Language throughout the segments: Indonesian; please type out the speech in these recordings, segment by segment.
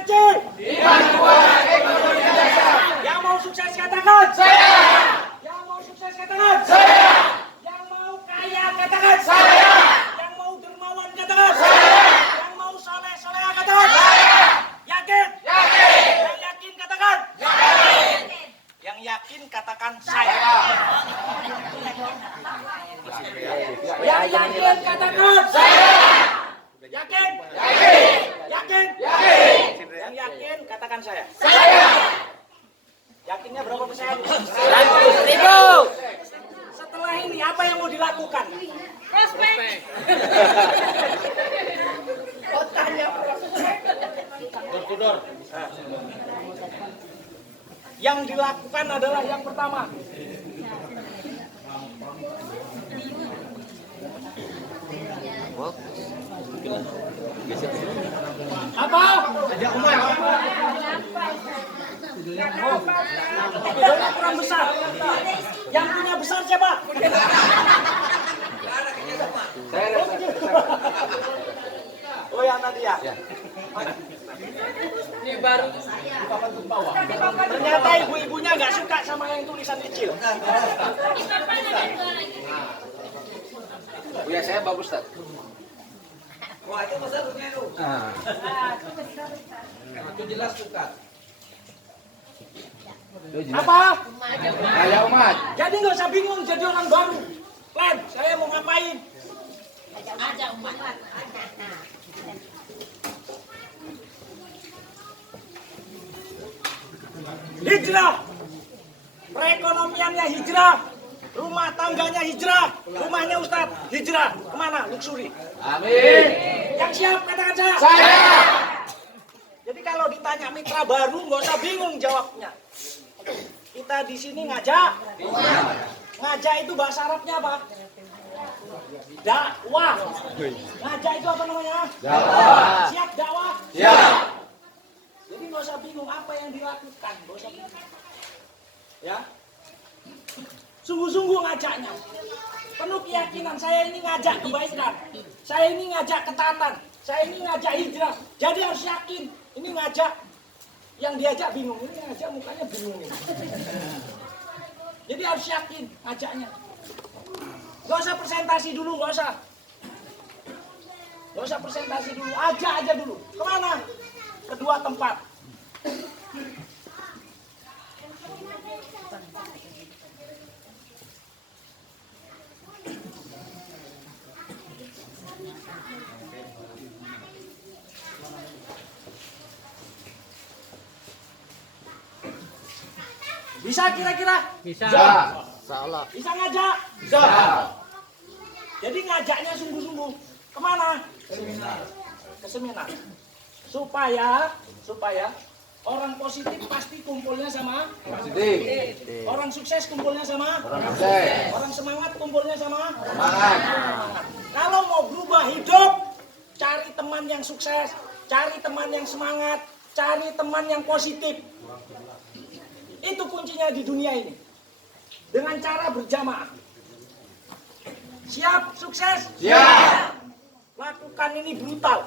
kecil. Yang mau sukses katakan. Saya. Yang mau sukses katakan. Saya. Yang mau kaya katakan. Saya. Yang mau dermawan katakan. Saya. Yang mau soleh-soleha katakan. Saya. Yakin? Yakin. Yang yakin katakan. Yakin. Yang yakin katakan saya. Yang yakin katakan saya. Yakin? Yakin. Yakin? Yakin. Yang yakin katakan saya. Saya. Yakinnya berapa persen? 100.000. Setelah ini apa yang mau dilakukan? Prospek. Tanya prospek. Door to door. Yang dilakukan adalah yang pertama. Apa? Ajak Umar. Videonya kurang besar. Yang punya besar siapa? Oh yang tadi ya? Ini baru. Ternyata ibu-ibunya nggak suka sama yang tulisan kecil. Ya saya bagus Ustaz. Wah itu besar begitu. Itu jelas bukan. Apa? Ayah umat. Jadi nggak usah bingung jadi orang baru. Len, saya mau ngapain? Ajak umat. Hijrah. Perekonomiannya hijrah. Rumah tangganya hijrah. Rumahnya Ustadz hijrah. Kemana? Luxury. Amin. Yang siap katakan saya. Saya. Jadi kalau ditanya mitra baru nggak usah bingung jawabnya. Kita di sini ngajak. Ngajak itu bahasa Arabnya apa? Dakwah. Ngajak itu apa namanya? Dakwah. Siap dakwah? Siap. Jadi nggak usah bingung apa yang dilakukan. Nggak usah bingung. Ya. Sungguh-sungguh ngajaknya. Penuh keyakinan saya ini ngajak kebaikan. Saya ini ngajak ketaatan. Saya ini ngajak hijrah. Jadi harus yakin. Ini ngajak. Yang diajak bingung. Ini ngajak mukanya bingung. Jadi harus yakin ngajaknya. Gak usah presentasi dulu, gak usah. Gak usah presentasi dulu. Ajak aja dulu. Kemana? Kedua tempat. Bisa kira-kira? Bisa. Salah. Bisa ngajak? Bisa. Jadi ngajaknya sungguh-sungguh. Kemana? Ke seminar. Supaya orang positif pasti kumpulnya sama Positif. orang sukses kumpulnya sama Orang sukses. orang semangat kumpulnya sama Semangat. Kalau mau berubah hidup, cari teman yang sukses, cari teman yang semangat, cari teman yang positif. Itu kuncinya di dunia ini. Dengan cara berjamaah. Siap, sukses? Siap. Lakukan ini brutal.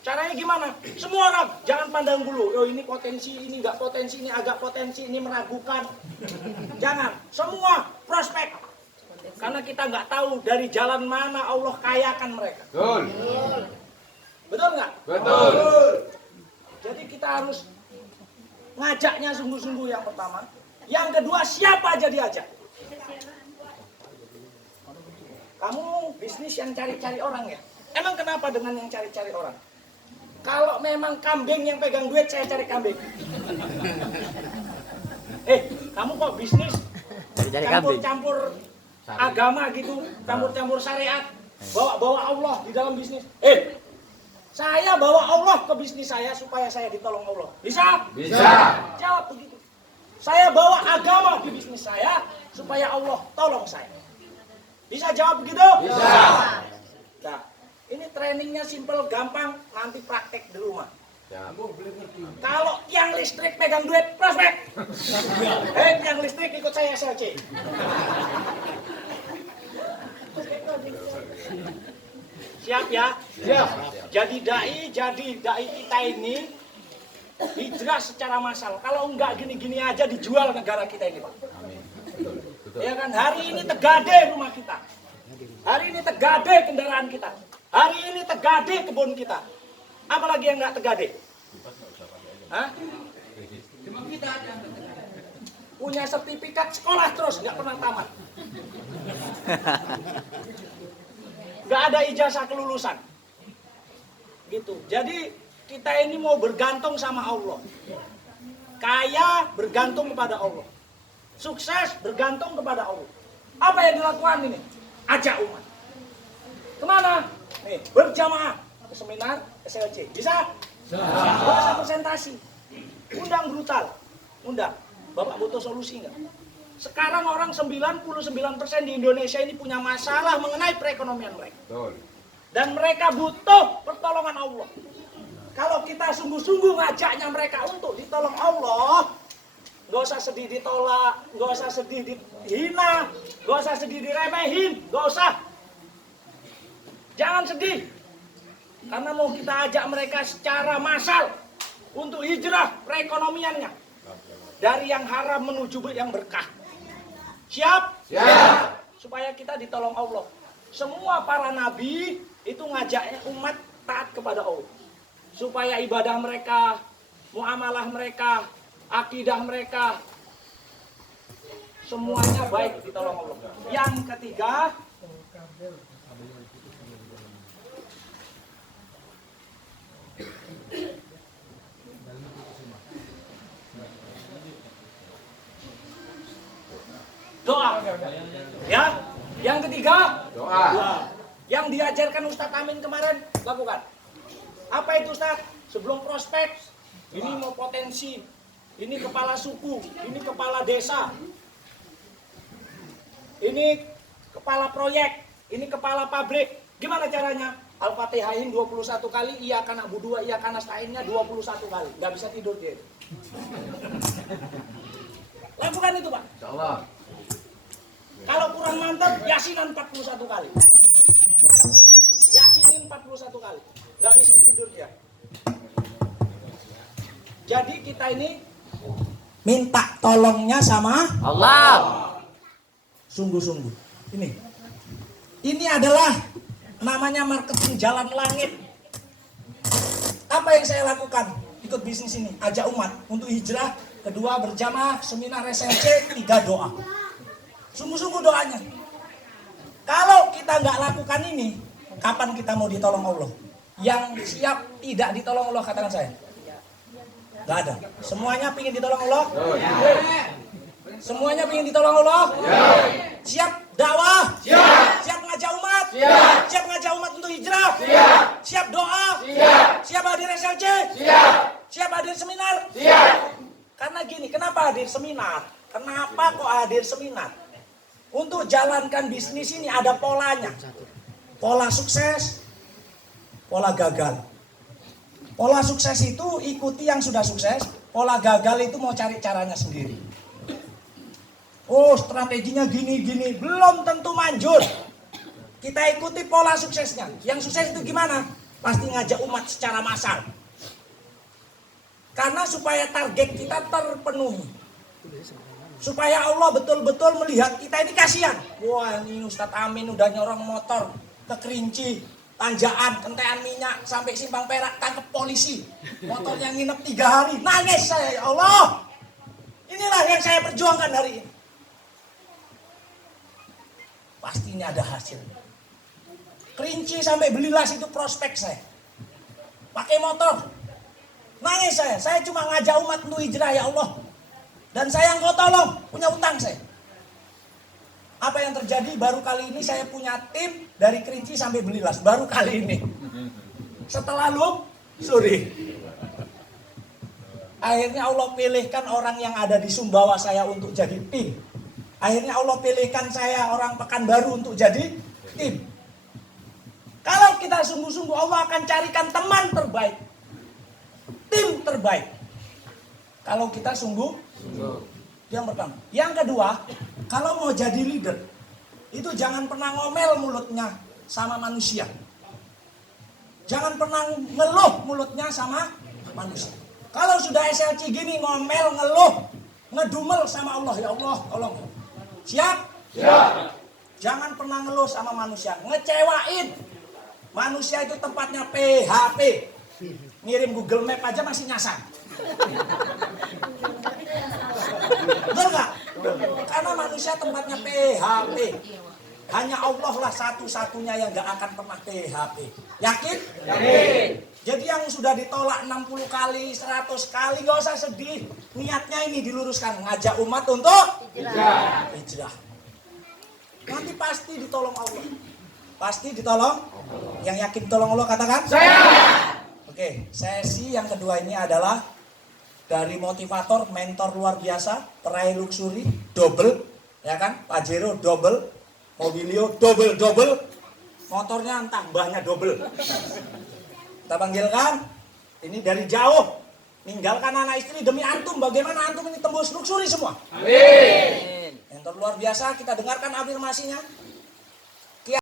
Caranya gimana? Semua orang jangan pandang bulu. Oh ini potensi, ini nggak potensi, ini agak potensi, ini meragukan. Jangan. Semua prospek. Karena kita nggak tahu dari jalan mana Allah kayakan mereka. Betul. Betul nggak? Betul. Jadi kita harus ngajaknya sungguh-sungguh yang pertama. Yang kedua, siapa aja diajak. Kamu bisnis yang cari-cari orang ya? Emang kenapa dengan yang cari-cari orang? Kalau memang kambing yang pegang duit, saya cari kambing. Kamu kok bisnis campur-campur agama gitu, campur-campur syariat, bawa Allah di dalam bisnis. Saya bawa Allah ke bisnis saya supaya saya ditolong Allah. Bisa? Bisa. Jawab begitu. Saya bawa agama di bisnis saya supaya Allah tolong saya. Bisa jawab begitu? Bisa. Nah, ini trainingnya simple, gampang, nanti praktek di rumah. Kalau yang listrik pegang duit, prospek. Yang listrik ikut saya SLC. Siap ya? Siap. Jadi dai kita ini hijrah secara massal. Kalau enggak gini-gini aja dijual negara kita ini, Pak. Ya kan, hari ini tegade rumah kita. Hari ini tegade kendaraan kita. Hari ini tegade kebun kita. Apalagi yang enggak tegade? Hah? Punya sertifikat sekolah terus, nggak pernah tamat. Nggak ada ijazah kelulusan. Gitu. Jadi kita ini mau bergantung sama Allah. Kaya bergantung kepada Allah. Sukses bergantung kepada Allah. Apa yang dilakukan ini? Ajak umat. Kemana? Nih, berjamaah ke seminar SLC. Bisa? Bisa presentasi. Undang brutal. Undang. Bapak butuh solusi nggak? Sekarang orang 99% di Indonesia ini punya masalah mengenai perekonomian mereka. Betul. Dan mereka butuh pertolongan Allah. Kalau kita sungguh-sungguh ngajaknya mereka untuk ditolong Allah, nggak usah sedih ditolak, nggak usah sedih dihina, nggak usah sedih diremehin, nggak usah. Jangan sedih. Karena mau kita ajak mereka secara massal untuk hijrah perekonomiannya. Dari yang haram menuju yang berkah. Siap? Siap. Supaya kita ditolong Allah. Semua para nabi itu ngajaknya umat taat kepada Allah. Supaya ibadah mereka, muamalah mereka, akidah mereka, semuanya baik ditolong Allah. Yang ketiga, doa. Ya. Yang ketiga, Doa. Yang diajarkan Ustadz Amin kemarin, lakukan. Apa itu Ustadz? Sebelum prospek, ini mau potensi, ini kepala suku, ini kepala desa, ini kepala proyek, ini kepala pabrik. Gimana caranya? Al-Fatihahin 21 kali, iya kana budua, iya kana stainnya 21 kali. Gak bisa tidur dia. Lakukan itu Pak. Insyaallah. Kalau kurang mantap, yasinan 41 kali. Yasinin 41 kali. Gak bisa tidur dia. Jadi kita ini minta tolongnya sama Allah. Sungguh-sungguh. Ini adalah namanya marketing jalan langit. Apa yang saya lakukan? Ikut bisnis ini, ajak umat untuk hijrah. Kedua, berjamaah, seminar SLC, 3 doa. Sungguh-sungguh doanya. Kalau kita nggak lakukan ini, kapan kita mau ditolong Allah? Yang siap tidak ditolong Allah, katakan saya. Nggak ada. Semuanya pingin ditolong Allah? Semuanya pingin ditolong Allah? Siap dakwah? Siap ngajak umat? Siap ngajak umat untuk hijrah? Siap doa? Siap hadir SLC? Siap hadir seminar? Karena gini, kenapa hadir seminar? Kenapa kok hadir seminar? Untuk jalankan bisnis ini ada polanya. Pola sukses, pola gagal. Pola sukses itu ikuti yang sudah sukses, pola gagal itu mau cari caranya sendiri. Oh, strateginya gini-gini, belum tentu manjur. Kita ikuti pola suksesnya. Yang sukses itu gimana? Pasti ngajak umat secara massal. Karena supaya target kita terpenuhi. Supaya Allah betul-betul melihat kita ini kasihan. Wah, ini Ustadz Amin udah nyorong motor ke Kerinci, Tanjaan, kentean minyak sampai Simpang Perak, tangkep polisi. Motornya nginep 3 hari. Nangis saya, ya Allah. Inilah yang saya perjuangkan hari ini. Pastinya ada hasil. Kerinci sampai Belilas itu prospek saya. Pakai motor. Nangis saya cuma ngajak umat untuk hijrah, ya Allah. Dan saya engkau tolong, punya utang saya. Apa yang terjadi? Baru kali ini saya punya tim dari Kerinci sampai Belilas. Baru kali ini. Setelah sorry. Akhirnya Allah pilihkan orang yang ada di Sumbawa saya untuk jadi tim. Akhirnya Allah pilihkan saya orang Pekanbaru untuk jadi tim. Kalau kita sungguh-sungguh, Allah akan carikan teman terbaik. Tim terbaik. Kalau kita sungguh. Yang pertama. Yang kedua, kalau mau jadi leader, itu jangan pernah ngomel mulutnya sama manusia. Jangan pernah ngeluh mulutnya sama manusia. Kalau sudah SLC gini ngomel, ngeluh, ngedumel sama Allah, ya Allah, tolong. Siap? Siap. Jangan pernah ngeluh sama manusia, ngecewain. Manusia itu tempatnya PHP. Ngirim Google Map aja masih nyasar. Betul nggak? Karena manusia tempatnya PHP. Hanya Allah lah satu-satunya yang gak akan pernah PHP. Yakin? Yakin. Jadi yang sudah ditolak 60 kali, 100 kali, gak usah sedih. Niatnya ini diluruskan, ngajak umat untuk hijrah. Nanti pasti ditolong Allah. Pasti ditolong. Yang yakin ditolong Allah katakan? Saya. Oke, sesi yang kedua ini adalah dari motivator, mentor luar biasa, peraih luxury, double, ya kan? Pajero double, Mobilio double, motornya tambahnya double. Kita panggilkan, ini dari jauh, ninggalkan anak istri demi antum. Bagaimana antum ini tembus luxury semua? Amin. Mentor luar biasa, kita dengarkan afirmasinya.